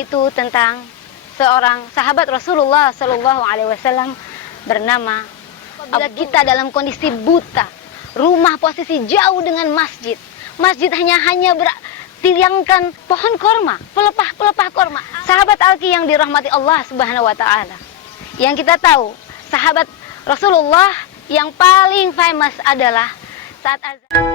yaitu tentang seorang sahabat Rasulullah Shallallahu Alaihi Wasallam bernama. Apabila kita dalam kondisi buta, rumah posisi jauh dengan masjid, masjid hanya bertiangkan pohon korma, pelepah korma. Sahabat Alki yang dirahmati Allah Subhanahu Wa Taala, yang kita tahu sahabat Rasulullah yang paling famous adalah saat azan.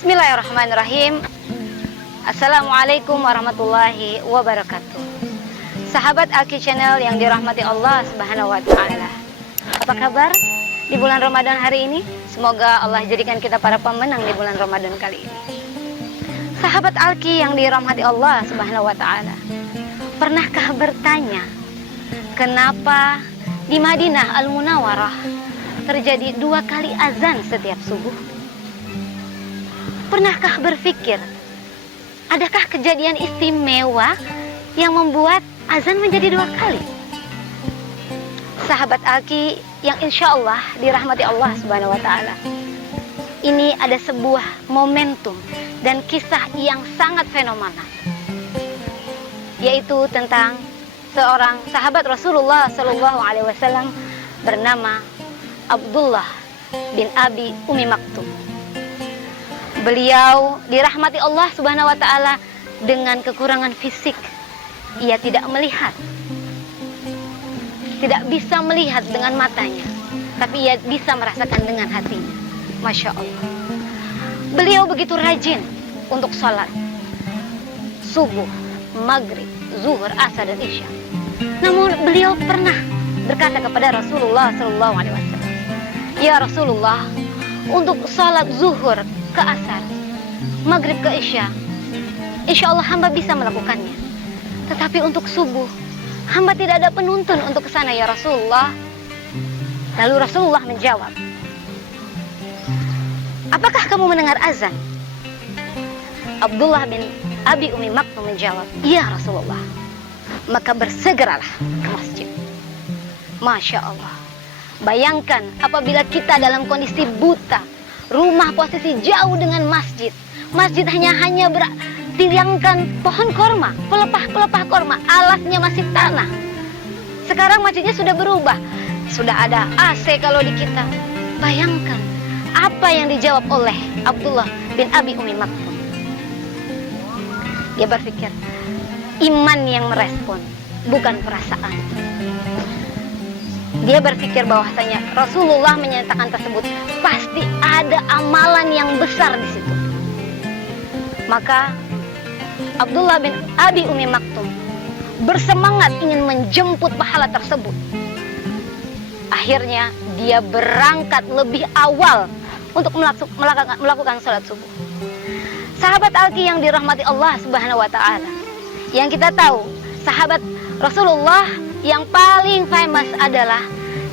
Bismillahirrahmanirrahim. Assalamualaikum warahmatullahi wabarakatuh. Sahabat Alki Channel yang dirahmati Allah Subhanahu Wa Taala, apa kabar di bulan Ramadan hari ini? Semoga Allah jadikan kita para pemenang di bulan Ramadan kali ini. Sahabat Alki yang dirahmati Allah Subhanahu Wa Taala, pernahkah bertanya kenapa di Madinah Al-Munawwarah terjadi 2 kali azan setiap subuh? Pernahkah berpikir, adakah kejadian istimewa yang membuat azan menjadi 2 kali? Sahabat Alki yang insya Allah dirahmati Allah Subhanahu Wa Taala, ini ada sebuah momentum dan kisah yang sangat fenomenal, yaitu tentang seorang sahabat Rasulullah Shallallahu Alaihi Wasallam bernama Abdullah bin Abi Umi Maktum. Beliau dirahmati Allah Subhanahu Wa Taala dengan kekurangan fisik. Ia tidak melihat, tidak bisa melihat dengan matanya, tapi ia bisa merasakan dengan hatinya. Masya Allah. Beliau begitu rajin untuk sholat subuh, maghrib, zuhur, asar, dan isya. Namun beliau pernah berkata kepada Rasulullah Shallallahu Alaihi Wasallam, "Ya Rasulullah, untuk sholat zuhur ke asar, maghrib ke isya, insya Allah hamba bisa melakukannya. Tetapi untuk subuh, hamba tidak ada penuntun untuk ke sana ya Rasulullah." Lalu Rasulullah menjawab, "Apakah kamu mendengar azan?" Abdullah bin Abi Umi Maktum menjawab, "Iya Rasulullah." Maka bersegeralah ke masjid. Masya Allah. Bayangkan apabila kita dalam kondisi buta, rumah posisi jauh dengan masjid, masjid hanya bertiangkan pohon korma, pelepah korma, alasnya masih tanah. Sekarang masjidnya sudah berubah, sudah ada AC kalau di kita. Bayangkan apa yang dijawab oleh Abdullah bin Abi Umi Maktum. Dia berpikir, iman yang merespon, bukan perasaan. Dia berpikir bahwasanya Rasulullah menyatakan tersebut pasti ada amalan yang besar di situ. Maka Abdullah bin Abi Umi Maktum bersemangat ingin menjemput pahala tersebut. Akhirnya dia berangkat lebih awal untuk melakukan sholat subuh. Sahabat Alki yang dirahmati Allah Subhanahu Wa Taala, yang kita tahu sahabat Rasulullah yang paling famous adalah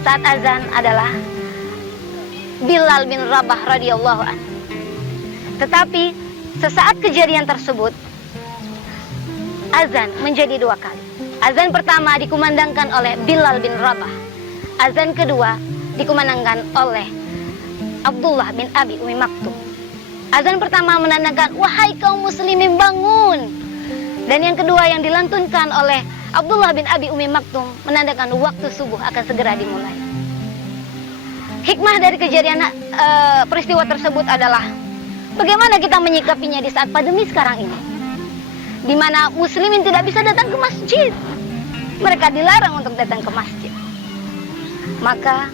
saat azan adalah Bilal bin Rabah radhiyallahu anhu. Tetapi sesaat kejadian tersebut, azan menjadi 2 kali. Azan pertama dikumandangkan oleh Bilal bin Rabah. Azan kedua dikumandangkan oleh Abdullah bin Abi Umi Maktum. Azan pertama menandakan, wahai kaum muslimin bangun. Dan yang kedua yang dilantunkan oleh Abdullah bin Abi Umi Maktum menandakan waktu subuh akan segera dimulai. Hikmah dari kejadian peristiwa tersebut adalah bagaimana kita menyikapinya di saat pandemi sekarang ini, di mana muslimin tidak bisa datang ke masjid. Mereka dilarang untuk datang ke masjid. Maka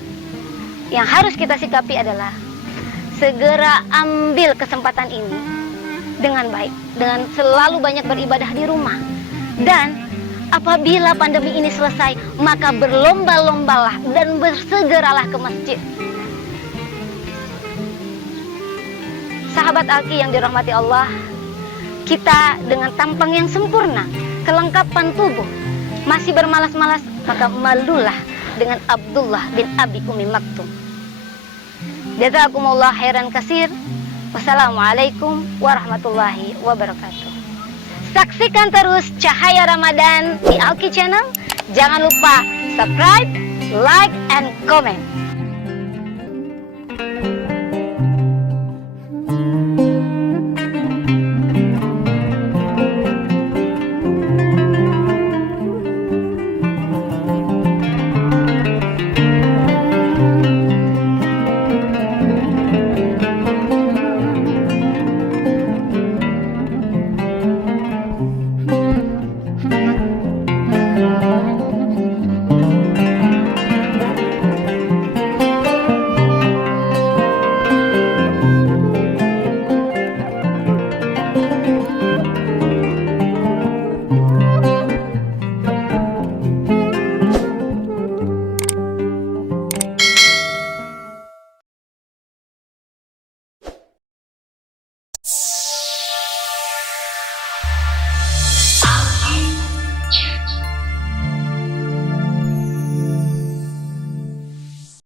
yang harus kita sikapi adalah segera ambil kesempatan ini dengan baik, dengan selalu banyak beribadah di rumah. Dan apabila pandemi ini selesai, maka berlomba-lombalah dan bersegeralah ke masjid. Sahabat Alki yang dirahmati Allah, kita dengan tampang yang sempurna, kelengkapan tubuh, masih bermalas-malas, maka malulah dengan Abdullah bin Abi Umi Maktum. Jazakumullah khairan katsir. Wassalamualaikum warahmatullahi wabarakatuh. Saksikan terus Cahaya Ramadan di Alki Channel. Jangan lupa subscribe, like, and comment.